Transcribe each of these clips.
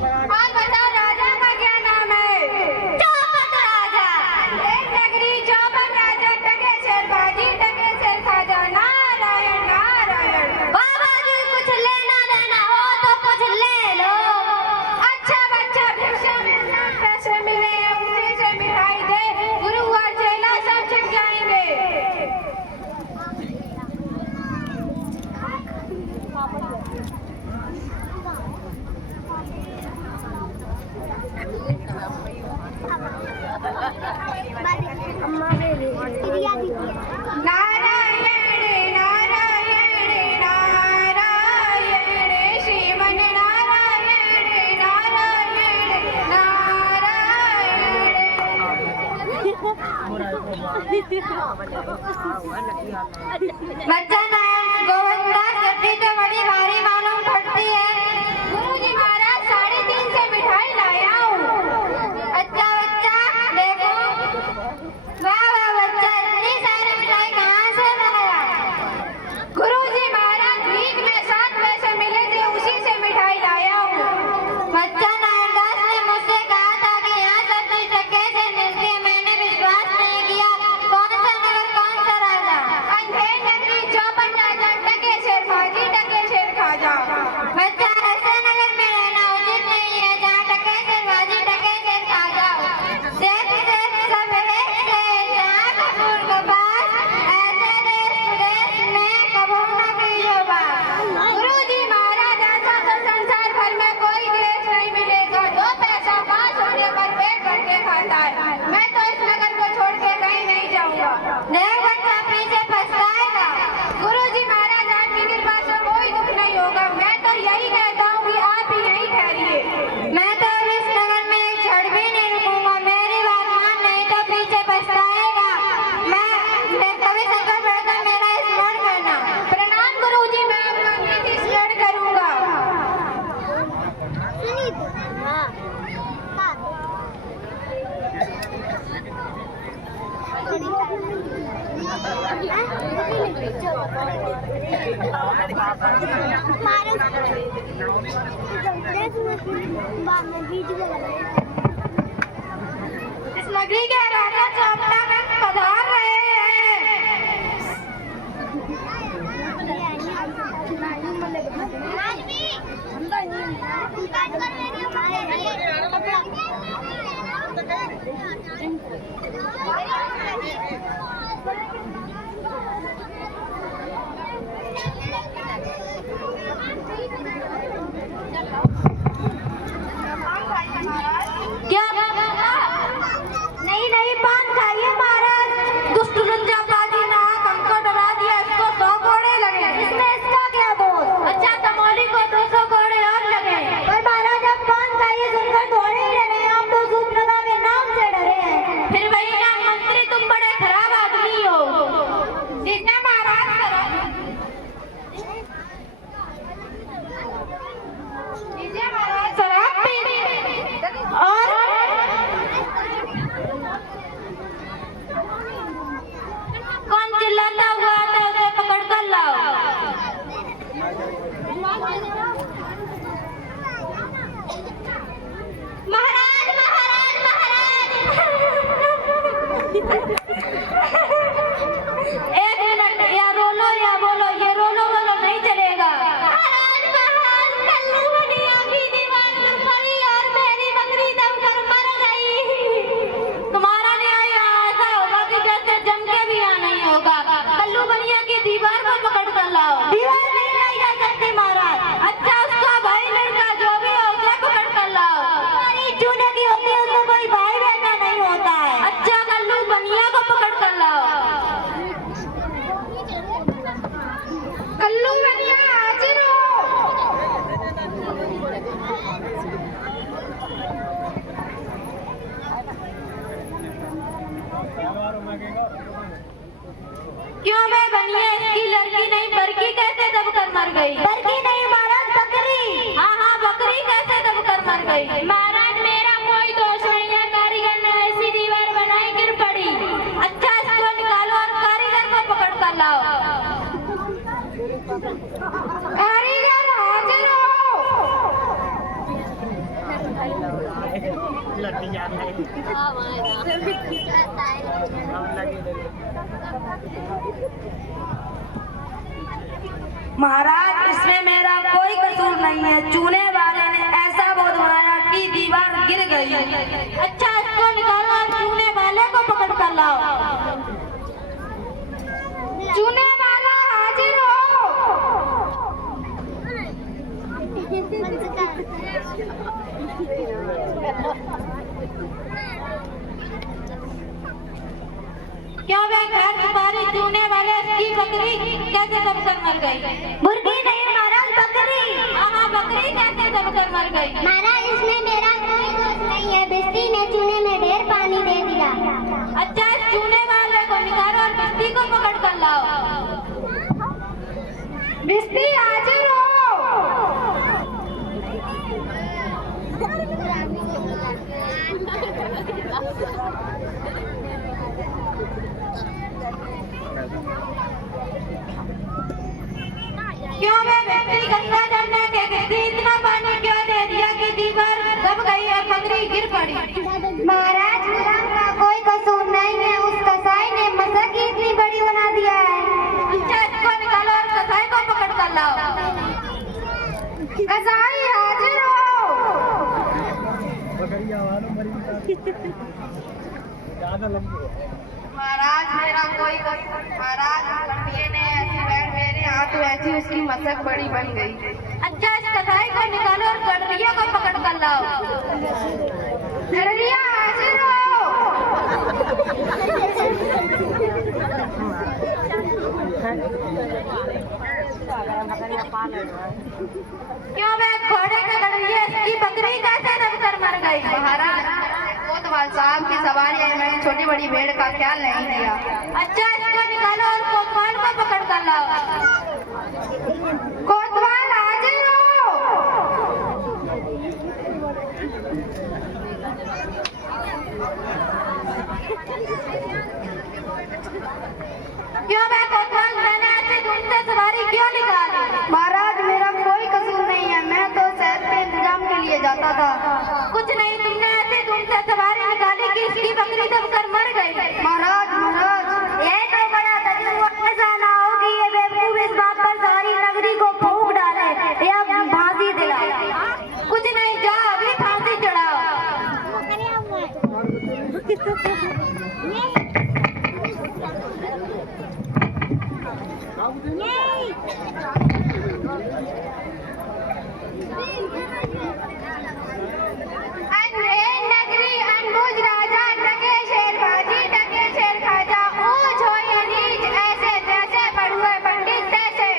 और बताओ राजा का क्या नाम है? चौपट राजा। एक नगरी चौपट राजा, टके शेर बाजी, टके शेर खाजा, नारायण नारायण। बाबा जी कुछ लेना देना हो तो कुछ ले लो। अच्छा बच्चा, भिक्षा मिलना, पैसे मिले, उंगली से मिठाई दे, गुरु और चेला सब छिप जाएंगे। नारायण नारायण नारायण, श्रीमन नारायण नारायण नारायण। बच्चा नारायण गोविंदा सब्जी तो बड़ी भारी मालूम पड़ती है। गुरुजी महाराज 3.5 से मिठाई लाया हूँ। अच्छा बच्चा देखो। वाह वाह बच्चा, इतनी सारी मिठाई कहाँ से लाया? गुरुजी महाराज भीख में 7 पैसे मिले थे, उसी से मिठाई लाया हूँ। बच्चा नारायणदास ने मुझसे कहा था कि यहाँ सब चीज टके से मिलती है। मैंने विश्वास नहीं किया। कौन सा नगर, कौन सा राजा? अंधेर नगरी चौपट राजा, टके शेर बाजी, टके शेर खाजा। बच्चा ऐसे नगर में रहना उचित नहीं है जहाँ टके से बाजी, टके से खा जाओ। देश से सब एक से जहाँ कपूर के पास, ऐसे देश विदेश में कबू न कीजिए बात। गुरुजी महाराज ऐसा तो संसार भर में कोई देश नहीं मिलेगा। 2 पैसा पास होने पर पेट भर के खाता है। मैं तो इस नगर को छोड़ के कहीं नहीं जाऊंगा। देख बच्चा पीछे पछताएगा। गुरुजी महाराज आपकी कृपा से कोई दुख नहीं होगा। मैं तो यही कहता हूँ कि आप ही यहीं ठहरिए। मैं तो अब इस नगर में एक क्षण भी नहीं रुकूंगा। मेरी बात मान, नहीं तो पीछे पछताएगा। मैं कभी संकट पड़कर मेरा स्मरण करना। प्रणाम गुरुजी, मैं आपका नीति स्मरण करूंगा। इस नगरी के राजा चौपटा में पधार रहे क्या? नहीं नहीं, पान खाइए महाराज। दुष्ट लंजाबाजी ना हमको डरा दिया। इसको 100 घोड़े लगे। इसमें इसका क्या दोष? अच्छा तमोली को 200 घोड़े और लगे। पर महाराज आप पान खाइए, सुनकर थोड़े ही डरे। आप तो सूपनगा के नाम से डरे हैं। फिर वही ना मंत्री, तुम बड़े खराब आदमी हो। जिसने महाराज शराब पी और कौन चिल्लाता हुआ आता उसे पकड़ कर लाओ। महाराज महाराज महाराज। एक मिनट, या रोलो या बोलो। ये रोलो बोलो नहीं चलेगा। महाराज महाराज, कल्लू बनिया की दीवार पर पड़ी और मेरी बकरी दबकर मर गई। तुम्हारा न्याय यहाँ ऐसा होगा कि जैसे जम के भी यहाँ नहीं होगा। कल्लू बनिया की दीवार को पकड़ कर लाओ। दीवार नहीं लाई जा सकती महाराज। अच्छा उसका भाई लड़का जो भी हो उसे पकड़ कर लाओ। हमारी चूने की होती है, उसको कोई भाई बेटा नहीं होता है। अच्छा कल्लू बनिया को पकड़ कर लाओ। कल्लू बनिया हाजिर हो। क्यों मैं बनिए? इसकी लड़की नहीं बरकी कैसे दबकर मर गई? बरकी नहीं महाराज, बकरी। हाँ हाँ, बकरी कैसे दबकर मर गई? महाराज मेरा कोई दोष नहीं है। कारीगर ने ऐसी दीवार बनाई, गिर पड़ी। अच्छा इसको निकालो और कारीगर को पकड़ कर लाओ। कारीगर हाजिर हो। महाराज, इसमें मेरा कोई कसूर नहीं है। चूने वाले ने ऐसा बोध बनाया कि दीवार गिर गई। अच्छा, इसको निकालो और चूने वाले को पकड़ कर लाओ। चूने वाला हाजिर हो। क्यों वे घर तुम्हारी चूने वाले की बकरी कैसे दबकर मर गई? मुर्गी नहीं महाराज, बकरी। हाँ, बकरी कैसे दबकर मर गई? महाराज, इसमें मेरा कोई दोष नहीं है। बिस्ती ने चूने में ढेर पानी दे दिया। अच्छा, इस चूने वाले को निकालो और बिस्ती को पकड़ कर लाओ। बिस्ती हाजिर हो। क्यों वे बिस्ती गंगा जमुना के बिस्ती इतना पानी क्यों दे दिया कि दीवार दब गई और बकरी गिर पड़ी? महाराज, गुलाम का कोई कसूर नहीं है। उस कसाई ने मसक ही इतनी बड़ी बना दिया है। अच्छा, इसको निकालो और कसाई को पकड़ कर लाओ। कसाई हाजिर हो। महाराज, मेरा कोई कसूर। महाराज, गंडिये ने ऐसी बैठ मेरे हाथ ऐसी उसकी मसक बड़ी बन गई। अच्छा, इस कसाई को निकालो और गडरिया को पकड़ कर लाओ। गडरिया हाजिर हो। क्यों वे घोड़े के गडरिया इसकी बकरी कैसे दबकर मर गई? महाराज, कोतवाल साहब की सवारी है, मैंने छोटी बड़ी भेड़ का ख्याल नहीं किया। अच्छा, इसको निकालो और कोतवाल को पकड़ कर लाओ। कोतवाल हाजिर हो। क्यों वे कोतवाल, मैंने ऐसी धुंध से सवारी क्यों निकाली? महाराज, मेरा कोई कसूर नहीं है। मैं तो शहर के इंतजाम के लिए जाता था। कुछ नहीं, तुमने ऐसी धुंध से सवारी निकाली कि इसकी बकरी दबकर मर गई। महाराज, यह तो बड़ा दजू। ऐसा ना हो कि ये बेवकूफ इस बात पर सारी नगरी को फूंक डाले या फांसी दिलाए। कुछ नहीं, जाओ अभी फांसी चढ़ाओ। अनरेन नगरी अनबुझ राजा टके शेर बाजी टके शेर खाजा ऊंच हो या नीच ऐसे जैसे पढ़ुए पंडित तैसे।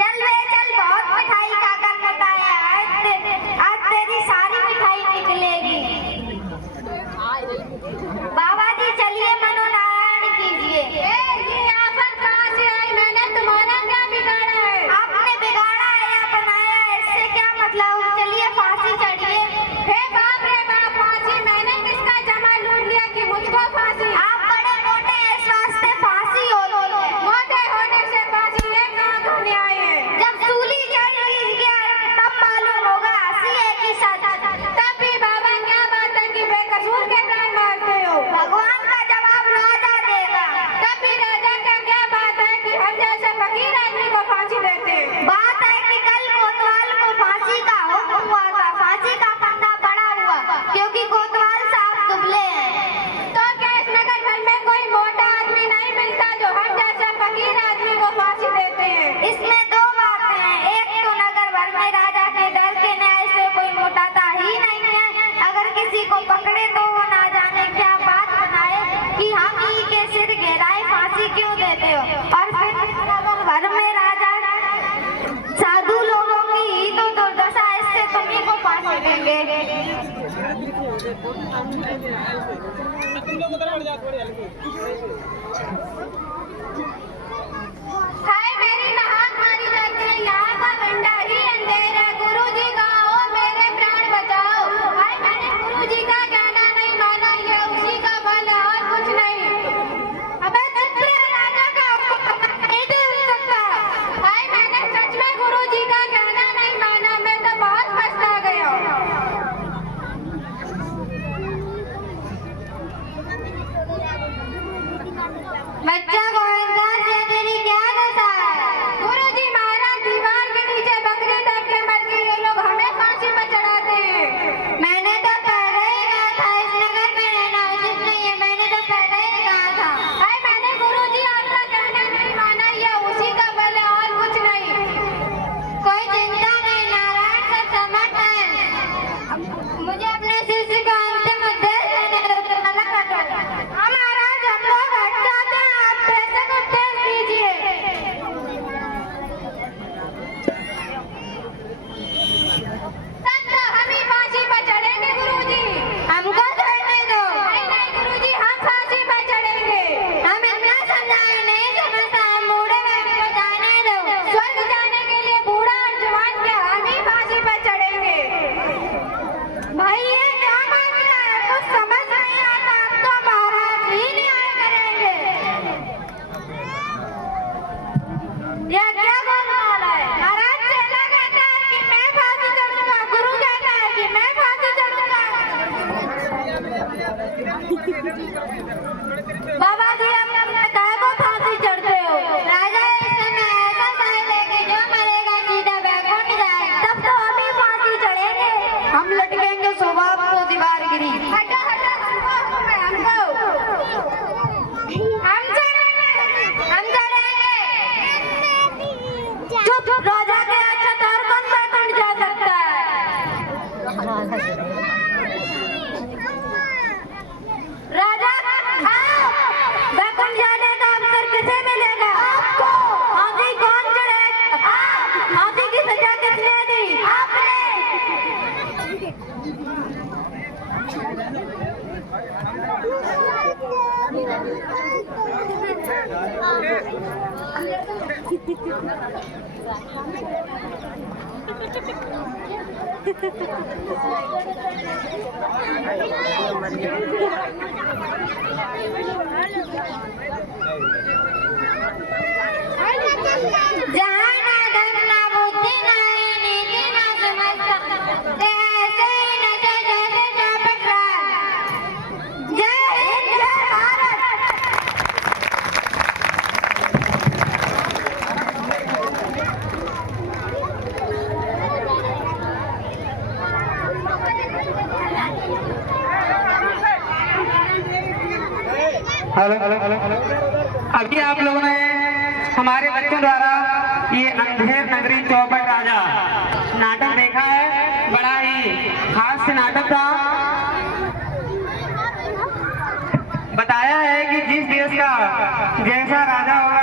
चल वे चल, बहुत मिठाई खाकर बताया। आज तेरी सारी मिठाई निकलेगी। बाबा जी, चलिए मनोनारायण कीजिए। ये आफत कहाँ से आई? मैंने तुम्हारा क्या बिगाड़ा है? आपने बिगाड़ा है या बनाया है, इससे क्या मतलब? चलिए फांसी चढ़िए। हे बाप रे बाप, फांसी मैंने किसका जमा लूट लिया कि मुझको फांसी? आप बड़े मोटे हैं, इस वास्ते फांसी होती है। मोटे होने से फांसी ये कहाँ धोने आए हैं? जब सूली चढ़ गया तब मालूम होगा हंसी है कि सच। तब भी बाबा, क्या बात है कि बेकसूर के प्राण मारते हो? भगवान का जवाब राजा देगा। तब भी राजा का क्या बात है कि हम जैसे फकीर आदमी को फांसी देते हैं? बात है कि कल कोतवाल को फांसी का हुक्म हुआ था। फांसी का फंदा बड़ा हुआ क्योंकि कोतवाल साहब दुबले हैं। तो क्या इस नगर भर में कोई मोटा आदमी नहीं मिलता जो हम जैसे फकीर आदमी को फांसी देते हैं? इसमें दो बातें हैं। एक तो नगर भर में राजा के डर के न्याय से कोई मोटाता ही नहीं है। अगर किसी को पकड़े तो वो ना जाने क्या बात बनाए कि हम ही के सिर घेराए फांसी क्यों देते हो। और फिर नगर भर में राजा साधु लोगों की ही तो दुर्दशा, इससे तुम्ही को फांसी देंगे। हाय मेरी नाहक मारी जाती है, यहाँ का गंडा ही अंधेर है। गुरुजी का ओ मेरे प्राण बचाओ। हाय मैंने गुरुजी का कहना नहीं माना, ये उसी का बल है। ओ बाबा जी आप काहे को फांसी चढ़ते हो? राजा इस समय ऐसा साहिल है कि जो मरेगा सीधा बैकुंठ जाएगा। तब तो हम ही फांसी चढ़ेंगे। हम लटकेंगे स्वभाव को दीवार गिरी। हटो हटो हमको हम चढ़ेंगे। चुप, राजा के अच्छा तार कौन बैकुंठ जा सकता है? राजा बैकुंठ जाने का अवसर किसे मिलेगा? आपको। हाथी कौन चढ़े? हाथी की सजा किसने दी? आपने। जहाँ ना धन ना बुद्धि ना नीति ना समझता, ऐसे ही नशा जैसे चापट राज। जय हिंद, जय भारत। हेलो। अभी आप लोगों ने हमारे बच्चों द्वारा ये अंधेर नगरी चौपट राजा नाटक देखा है। बड़ा ही खास नाटक था। बताया है कि जिस देश का जैसा राजा होगा